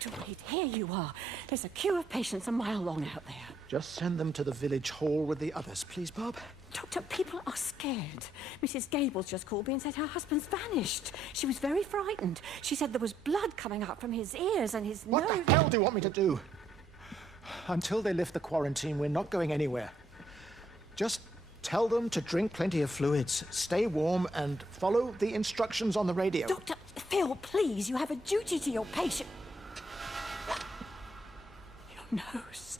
Dr. Reed, here you are. There's a queue of patients a mile long out there. Just send them to the village hall with the others, please, Bob. Doctor, people are scared. Mrs. Gables just called me and said her husband's vanished. She was very frightened. She said there was blood coming up from his ears and his nose. What the hell do you want me to do? Until they lift the quarantine, we're not going anywhere. Just tell them to drink plenty of fluids, stay warm, and follow the instructions on the radio. Dr. Phil, please, you have a duty to your patient. Your nose.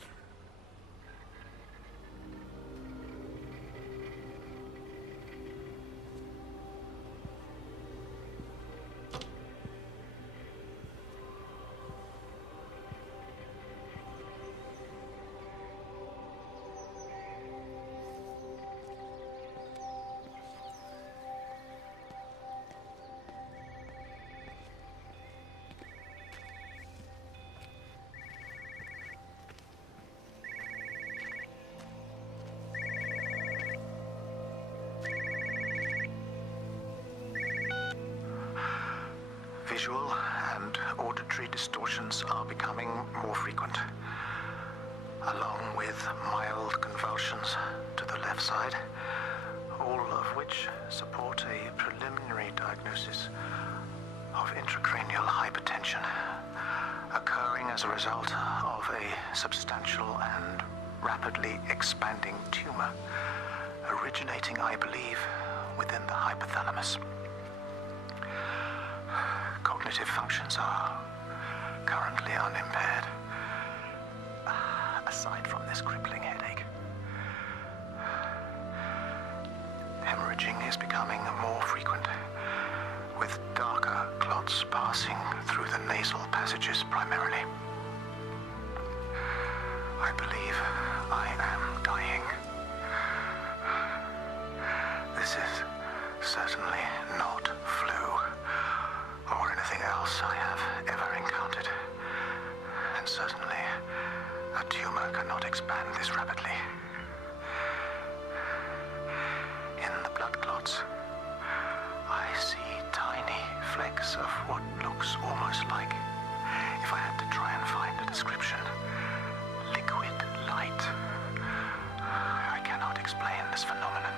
Visual and auditory distortions are becoming more frequent, along with mild convulsions to the left side, all of which support a preliminary diagnosis of intracranial hypertension, occurring as a result of a substantial and rapidly expanding tumor, originating, I believe, within the hypothalamus. Cognitive functions are currently unimpaired, aside from this crippling headache. Hemorrhaging is becoming more frequent, with darker clots passing through the nasal passages primarily. I believe I am dying. This is certainly not flu or anything else I have ever encountered. And certainly, a tumor cannot expand this rapidly. In the blood clots, I see tiny flecks of what looks almost like, if I had to try and find a description, liquid light. I cannot explain this phenomenon.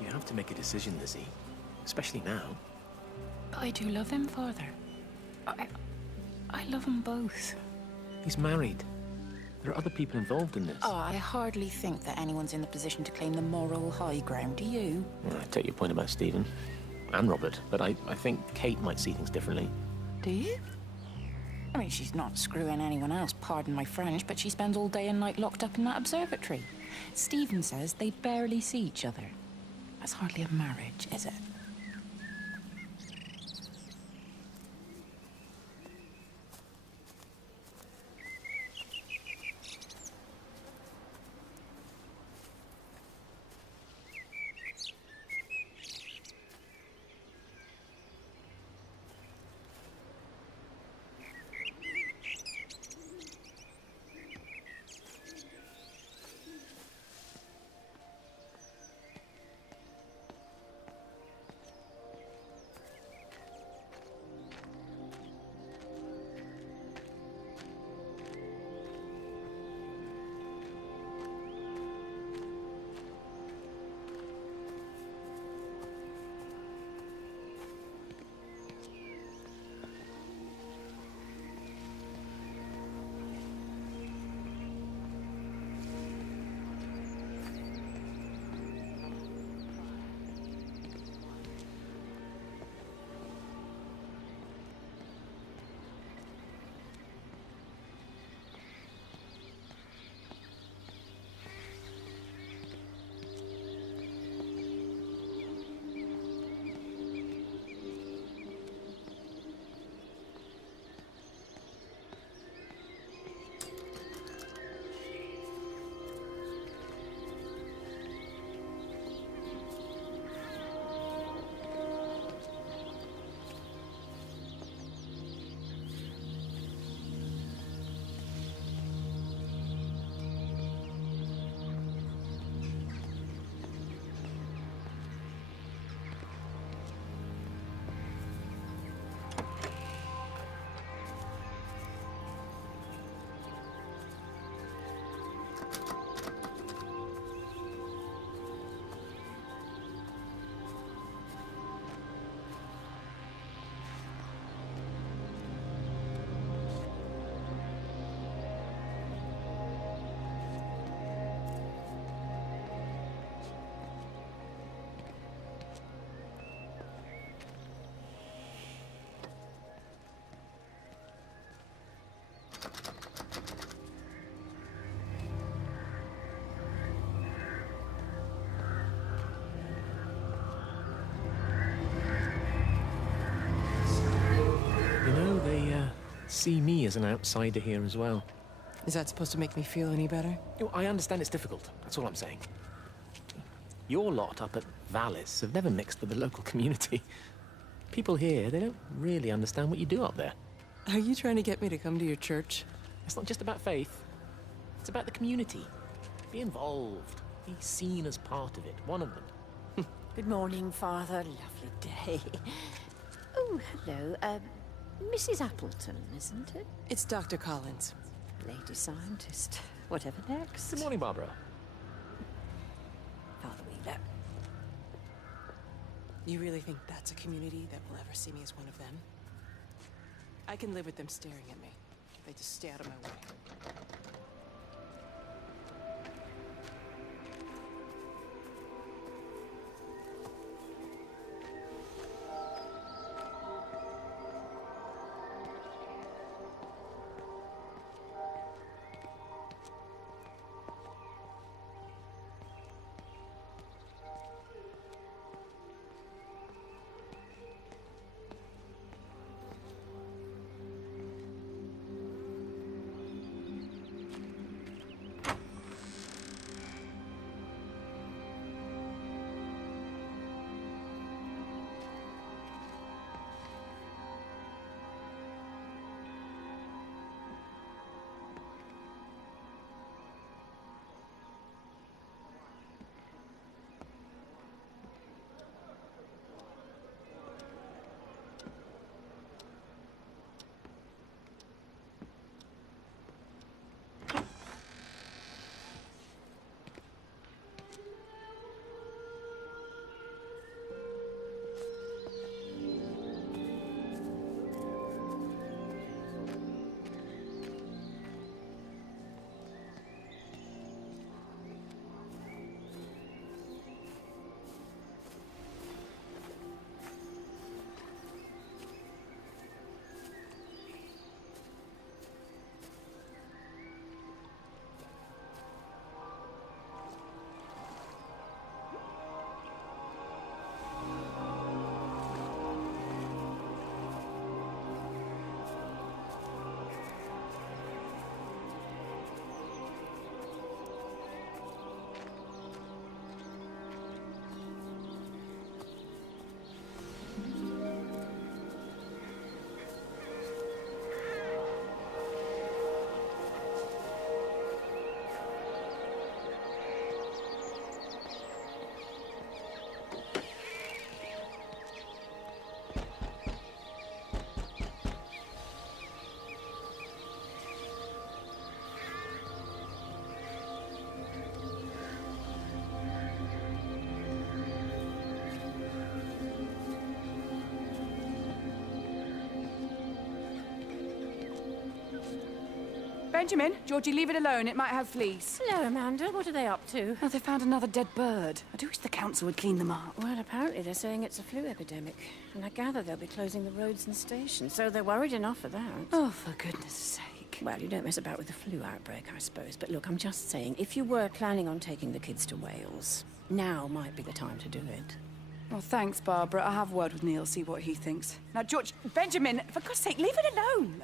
You have to make a decision, Lizzie. Especially now. But I do love him, Father. I love them both. He's married. There are other people involved in this. Oh, I hardly think that anyone's in the position to claim the moral high ground, do you? Well, I take your point about Stephen. And Robert. But I think Kate might see things differently. Do you? I mean, she's not screwing anyone else, pardon my French, but she spends all day and night locked up in that observatory. Stephen says they barely see each other. That's hardly a marriage, is it? see me as an outsider here as well. Is that supposed to make me feel any better? I understand it's difficult. That's all I'm saying. Your lot up at Vallis have never mixed with the local community. People here, they don't really understand what you do up there. Are you trying to get me to come to your church? It's not just about faith. It's about the community. Be involved. Be seen as part of it. One of them. Good morning, Father. Lovely day. Oh, hello. Mrs. Appleton, isn't it? It's Dr. Collins. Lady scientist. Whatever next. Good morning, Barbara. Father Wheeler. You really think that's a community that will ever see me as one of them? I can live with them staring at me. They just stay out of my way. Benjamin, Georgie, leave it alone. It might have fleas. Hello, Amanda. What are they up to? Oh, they found another dead bird. I do wish the council would clean them up. Well, apparently they're saying it's a flu epidemic. And I gather they'll be closing the roads and stations, so they're worried enough for that. Oh, for goodness sake. Well, you don't mess about with the flu outbreak, I suppose. But look, I'm just saying, if you were planning on taking the kids to Wales, now might be the time to do it. Well, thanks, Barbara. I'll have a word with Neil, see what he thinks. Now, George, Benjamin, for God's sake, leave it alone.